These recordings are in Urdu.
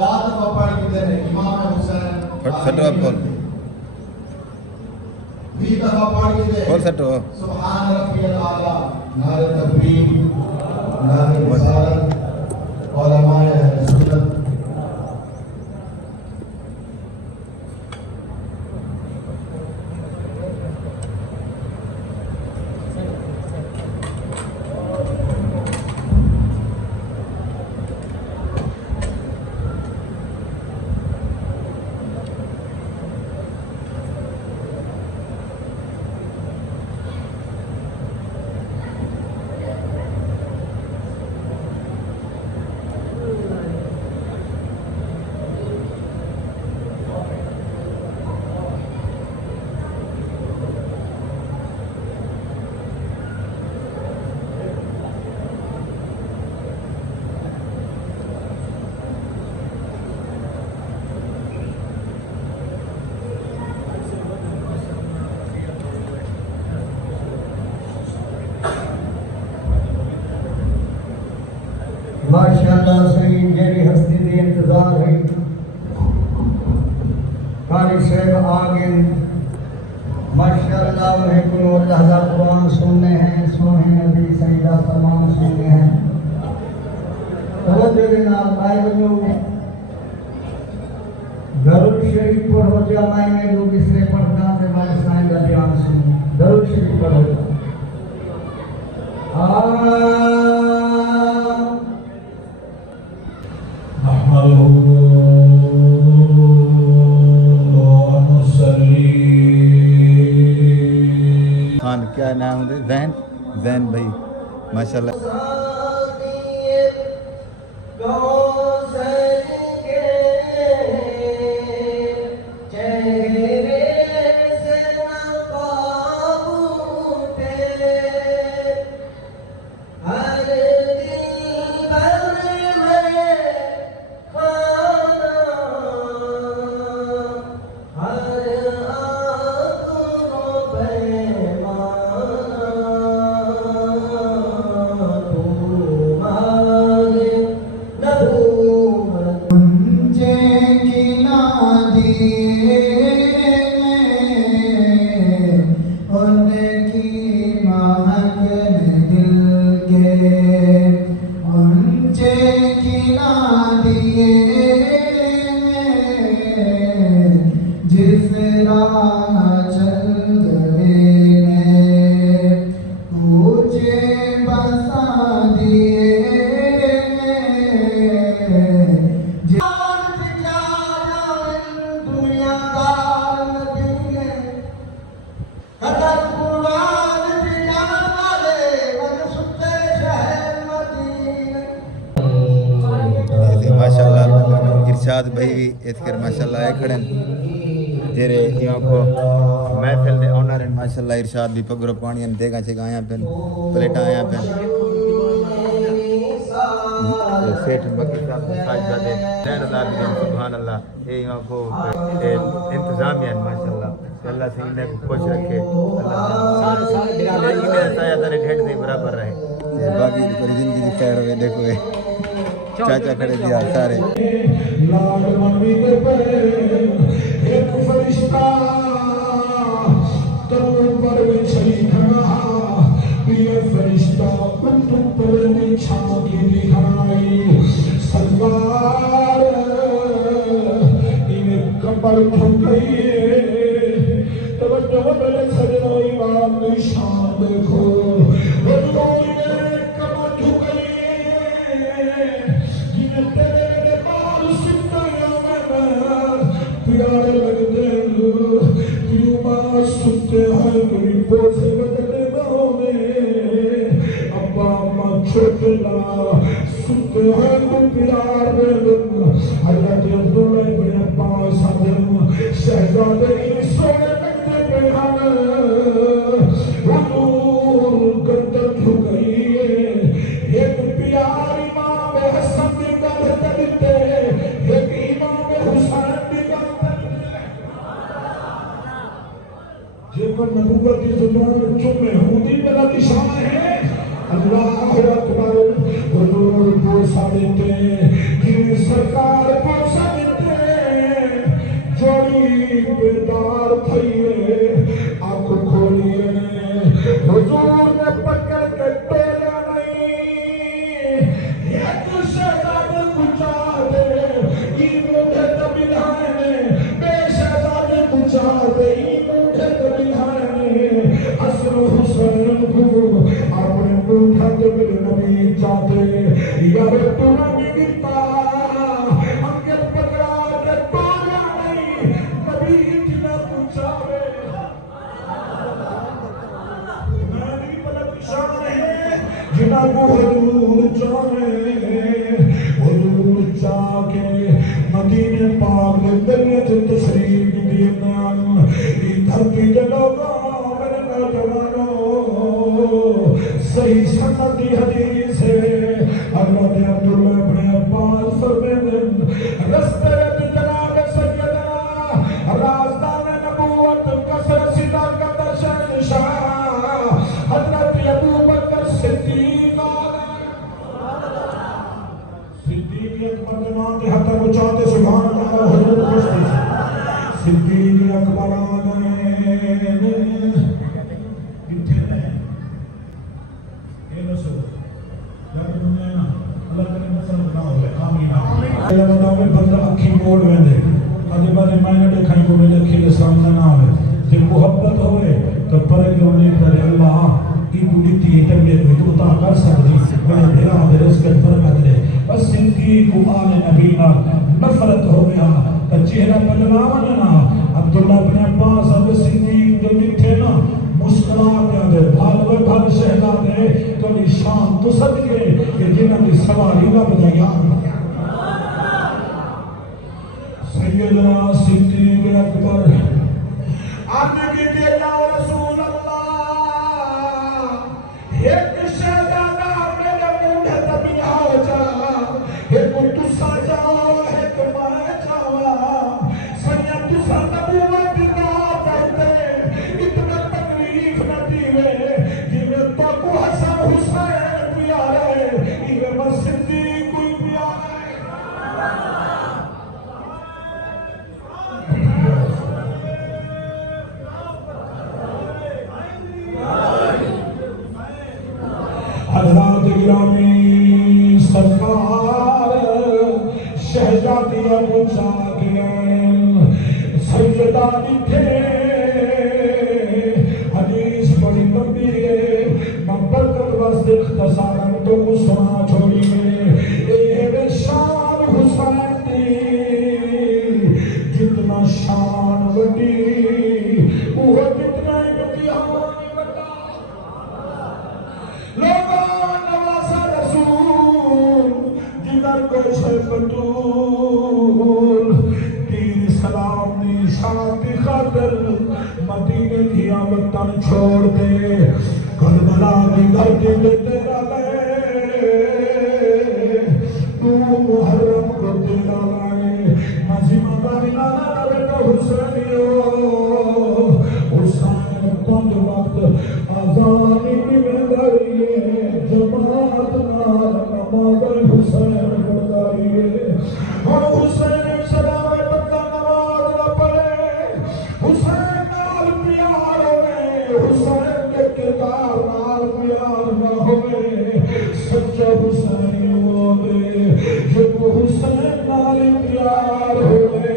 رات کو پڑھ کے دے امام حسین سٹوا بول بھی دفعہ پڑھ کے دے بول سٹوا سبحان ربی الاعلی نعرہ تکبیر نعرہ رسالت علماء اہل سنت ماشاءاللہ سعید جیری ہستی دی انتظار ہے قاری صاحب آگے ماشاءاللہ انہیں کنو اللہ کا قرآن سننے ہیں سوہی نبی سیدہ تمام سننے ہیں توجہ دینا آئے بنو درود شریف پڑھو جامعہ میں لوگ اس نے پڑھنا سے بات سائن کا بیان سنیں درود شریف پڑھو خان کیا نام ہے زین زین بھائی ماشاءاللہ ارشاد بھائی بھی اتکر ماشاءاللہ ہے کھڑن تیرے یوں کو محفل دے آنر ہیں ماشاءاللہ ارشاد بھی پگرو پانی ہم دیکھا چھے گا آیا پہن پلیٹا آیا پہن سیٹھ بکی صاحب ساجدہ دے زین اللہ بگن سبحان اللہ یہ یوں کو انتظامیہ ماشاءاللہ اللہ سے انہیں کو خوش رکھے اللہ انہیں سایہ ترے ڈھیٹ سے برابر رہے باقی پر زندگی خیر ہوئے دیکھو چاچا کھڑے دیا سارے لاڈ منوی دے پر ایک فرشتہ تم پر بچھئی کھڑا یہ فرشتہ تم پر نچھا کی دکھائی سرکار انہیں کمبر کھن گئی توجہ میرے سجنوں امام نشان دیکھو وہ پیارے لگتے ہیں کیوں ماں سنتے ہیں کوئی بوسے لگتے ہونے ابا ماں چھوٹے لا سنتے ہیں کوئی پیارے لگتے حضرت عبداللہ بن عباس حضرت شہزادے سونے لگتے پیان حضور گردن جھکئی ایک پیاری ماں بے حسن دی گردن دیتے ایک امام حسین جب نبوت کی زبان چمے ہودی بلا نشان ہے اللہ اکبر حضور کو ساڑھتے جن سرکار کو شادی مجھے بہانے حسن حسین کو اپنے مٹھت میں نبی چاہتے یار تو نبی گتا انگل پکڑا کے توڑا نہیں نبی جنہ پوچھاوے نبی بلد شان ہے جنہ کو حضور چاہے حضور چاہ کے مدینے پاک میں دلیت تشریف دینا یہ دھرتی جلوگا میرے نوجوانوں صحیح سنت دی حدیث ہے حضرت عبداللہ ابن عباس فرمائیں رستے جناب سیدنا رازدان نبوت کسر صداقت شہنشاہ حضرت ابو بکر صدیق صدیق اکبر جناب کے حتی بچاتے سبحان اللہ حضور خوشتی صدیق اکبر آگئے کتھے رہے اے نسو جب دنیا نا اللہ کرے مسلم نہ ہوئے آمین آمین اللہ میں بندہ اکھی موڑ ویندے آجے بارے مائنہ دیکھائیں کو میرے اکھی کے سامنے نہ ہوئے جب محبت ہوئے تو پرے گرونے پر اللہ کی بڑیتی ہے تبلیغ میں تو عطا کر سکتی میرے بھیرا میرے اس کے فرقت لے بس صدیق کو آل نبینا نفرت ہو گیا تو چہرہ پجناوان نا عبداللہ بن عباس اب صدیق جو لکھے نا مسکرات کے اندر بھالوے بھال شہزادے تو نشان تو صدقے کہ جنہاں کی سواری کا بدایا سیدنا صدیق اکبر آنے کی دینا رسول اللہ ایک شہزادہ میرے مونڈے تبھی آ جا ایک تو ساجا ایک میں جاوا سید تو سنبوت نہ پڑھتے اتنا تکلیف نہ دیوے جنہیں تو کو حسن حسین پیارے یہ بس صدیق کوئی پیارے حضرات گرامی سرکار شہزادیاں پوچھا گئے سیدہ لکھے حدیث بڑی لمبی ہے میں برکت واسطے اختصاراً تو کو سنا چھوڑی ہے اے شان حسین دی جتنا شان وڈی وہ جتنا امتحان وڈا لوگوں نوازا رسول جدر کو شرفتول تیر سلام دی شانتی خاطر مدینے کی آمدن چھوڑ دے کربلا کی دھرتی دے تیرا لے تو محرم کو تیرا لائے نظیمہ داری لانا بیٹا حسینیو حسین کند وقت آزانی میں دائیے جماعت نار نماز حسین بردائیے اور حسین سلام بکا نماز نہ پڑے حسین نال پیار ہوئے حسین کے کردار نال پیار نہ ہوئے سچا حسین ہوئے جب حسین نال پیار ہوئے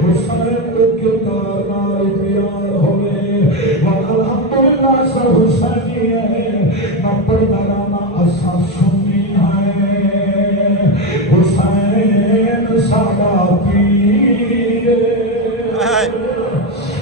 حسین کے کردار نال پیار ہوئے والحمدللہ سر حسینی ہے نہ پڑھنا رانا اسا سنی ہے حسین ساڑا پیر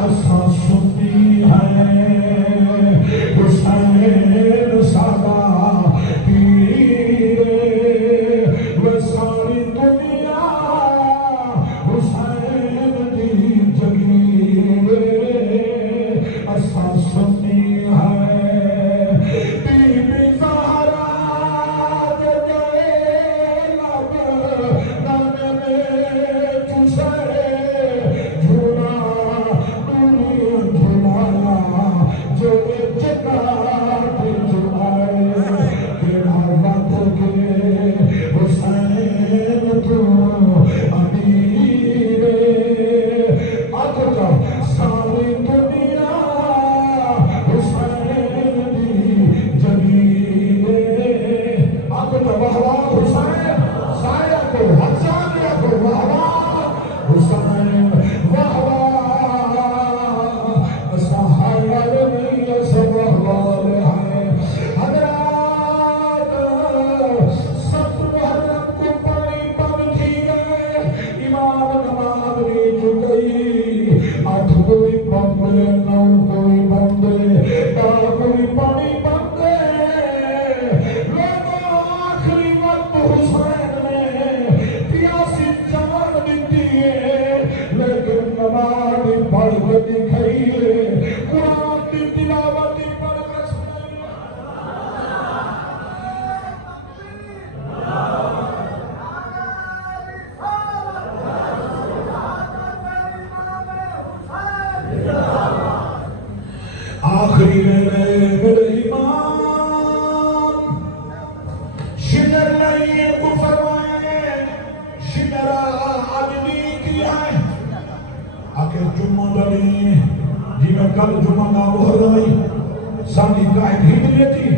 اسا سنی ہے حسین ساڑا پیر وہ ساری دنیا پانی بنتے لوگوں آخری وقت حسین نے پیاسی جان دیتی ہے لیکن نماز پڑھ کے دکھائیے قرآن کی تلاوت پڑھ کے آخری میرے امام شجر نے یہ کو فرمائے شجر عدلی کیا ہے آخر جمعہ دلی جی میں کل جمعہ کا محرم ہے سانی قائد ہی تھی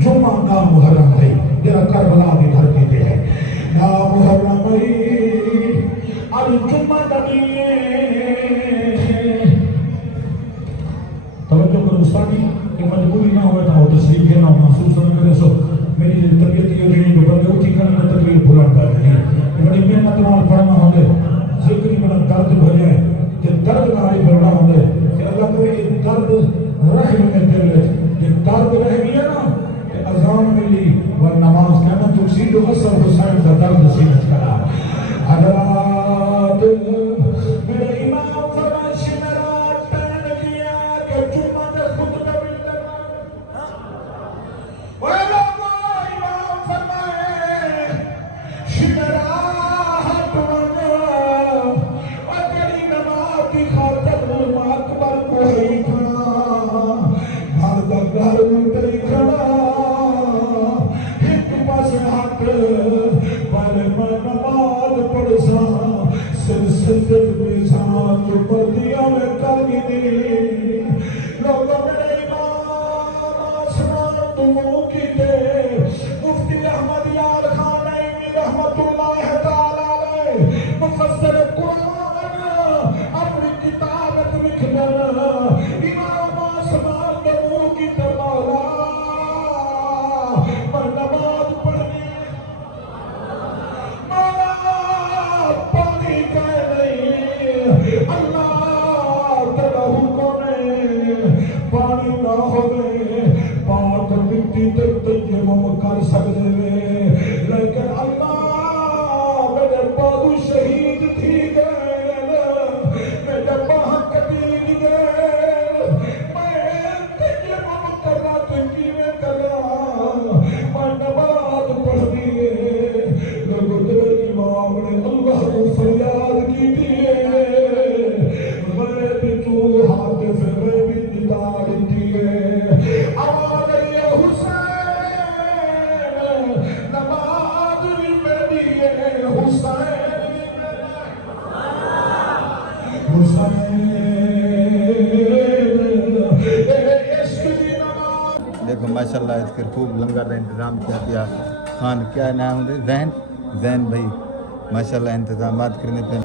جمعہ کا محرم ہے جرا کربلا کی دھرتی پہ ہے یا محرم ہے اب جمعہ دلی توجہ کرو استادی کہ مجبوری نہ ہوئے تو تشریف کے نہ محسوس نہ کرے سو میری طبیعت یہ نہیں جو بندے اٹھی کرنے تکلیف بھولن کا نہیں بڑی محنت وال پڑھنا ہوندے ذکر بڑا درد ہو جائے کہ درد نہ آئی پڑھنا ہوندے کہ اللہ کو یہ درد رحم میں دل ہے کہ درد رہ گیا نا کہ اذان ملی و نماز کہنا تو سی جو اثر حسین کا درد سینت کرا حضرات میرے امام فرمان شنرات پہن کیا کہ جمعہ دے خطبہ ملتے وہ لوگوں امام فرمائے شنرات ونیا و تیری نماز کی خاطر اکبر کو ہی کھنا گھر دا گھر میں تیری کھنا ایک پاس ہاتھ پہلے میں نماز پڑھ سا سلسلت بیسان جو پردیاں میں کر گئی لوگوں میرے امام آسمان دموں کی دے مفتی احمد یار خانعی رحمت اللہ تعالیٰ علیہ مفسر قرآن اپنی کتابت لکھ دینا امام آسمان دموں کی دے مولا پر نماز پڑھنی پانی کا نہیں اللہ تیرا حکم ہے پانی نہ ہوئے پاک مٹی تک تیمم کر سکتے ہیں لیکن اللہ میرے بابو شہید تھی گئے میرے باہ کٹی گئے میں تیمم کرنا تنگی میں کرنا میں نماز پڑھ دیئے لوگوں تیرے امام نے اللہ کو فریاد کی دیئے غیبی تو حادث غیبی دیدار دیئے آواز یہ حسین نماز بھی میری ہے حسین حسین عشق کی نماز دیکھو ماشاءاللہ اس کے خوب لنگر کا انتظام کیا خان کیا نام ہے زین بھائی ماشاءاللہ انتظامات کرنے پہ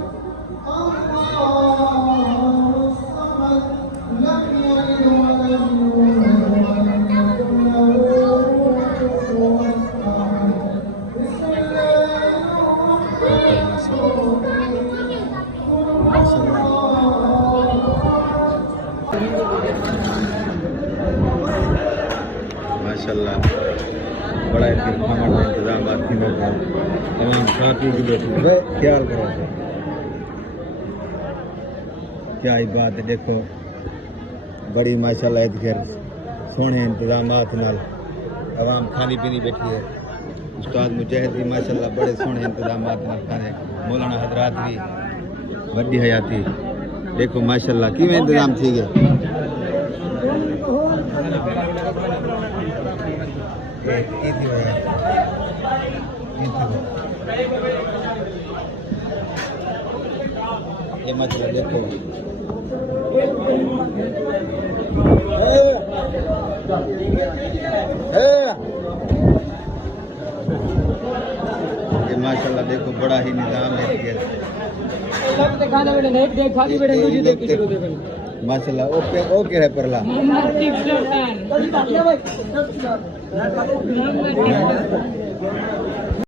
ماشاءاللہ بڑا انتظامات کی تمام کھاتی کی بیٹھے خیال کرو کیا ہی بات ہے دیکھو بڑی ماشاءاللہ ادھر سونے انتظامات نال عوام کھانی پینی بیٹھی ہے استاد مجاہد بھی ماشاءاللہ بڑے سونے انتظامات نال کھانے مولانا حضرات بھی بڑی حیاتی دیکھو ماشاءاللہ کی میں انتظام تھی گئے یہ مسئلہ دیکھو یہ ماشاءاللہ دیکھو بڑا ہی نظام ہے ماشاءاللہ اوکے ہے پرلا